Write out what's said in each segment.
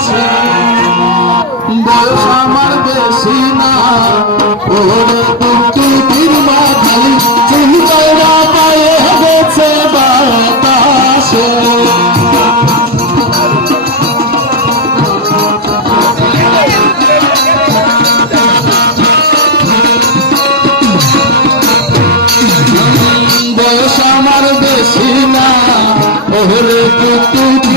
বাতাসে বয়স আমার বেশি না। ওরে টুকটুকির মাথায় চুল কইরা পায়ে গেছে বাতাসে। বয়স আমার বেশি না। ওরে টুকটুকির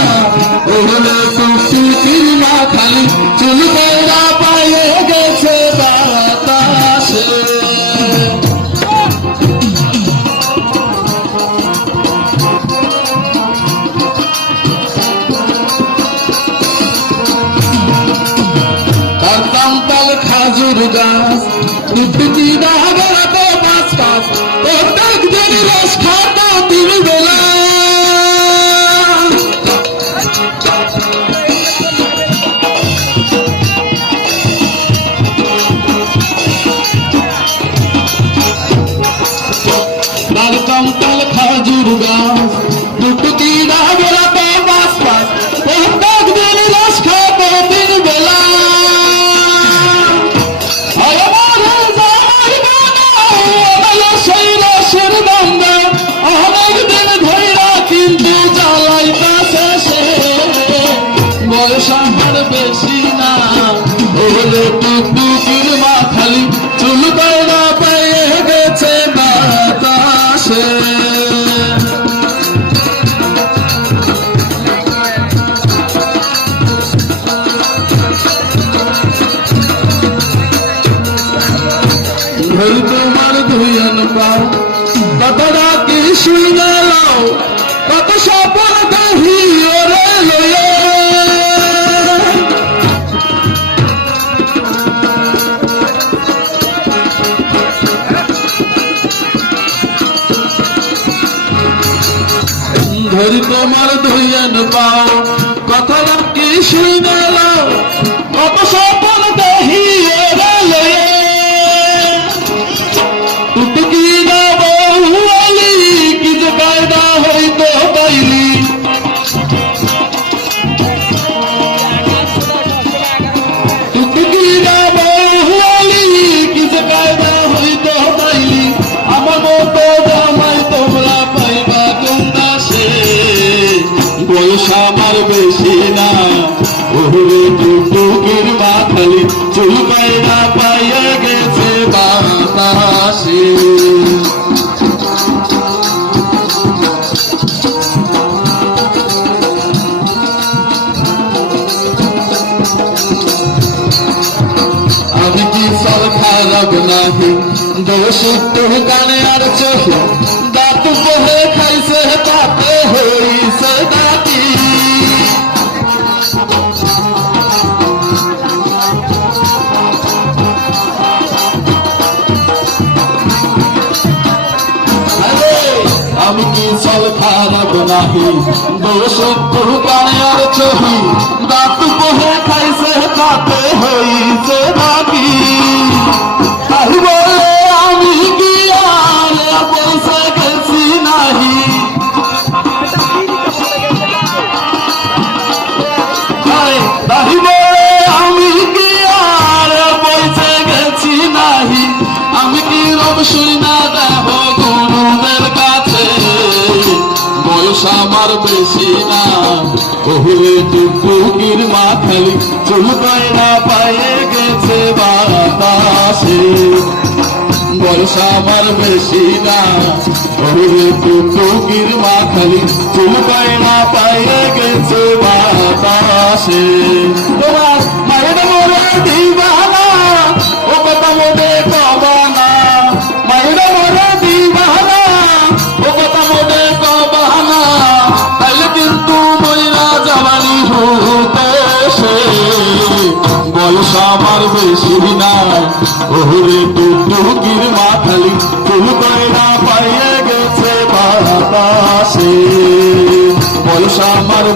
না ওরে টুকটুকির মা খালি পায়ে গেছে বাতাসে। তাল খাজুর গাছ টুকটুকি না বেড়াতো পাঁচ পাঁচ প্রত্যেক দিন রস খাতো তিন ধরি তোমার ধুয়ন পাও। কতটা কি শুনে লাও কত সপন দাহি ওরে লয়ে। ধরি তোমার ধুয়ন পাও। কতটা কি শুনে লাও কত সপন দাহি বয়স আমার বেশি না। ওরে টুটুকির মাথালি চুল পায়না পাইয়ে গেছে বাতাসে। আমি কি ফল খারাপ নাহি? দোষ তোর কানে আর চোখে। আমি ফল খারাপ নাহি? দোষ তোর কানে আর চহি দাঁত বহে খাইছে আমার বেশি না। কহুলে টুকটুকির মাথালি চুল না পায়ে গেছে বাতাসে। বর্ষা আমার বেশি না। ওরে টুকটুকির মাথালি চুল না পায়ে গেছে বাতাসে। সে বয়স আমার বেশি না ওরে টুকটুকির মাথালি চুল না পাইয়ে গেছে বাতাসে আমার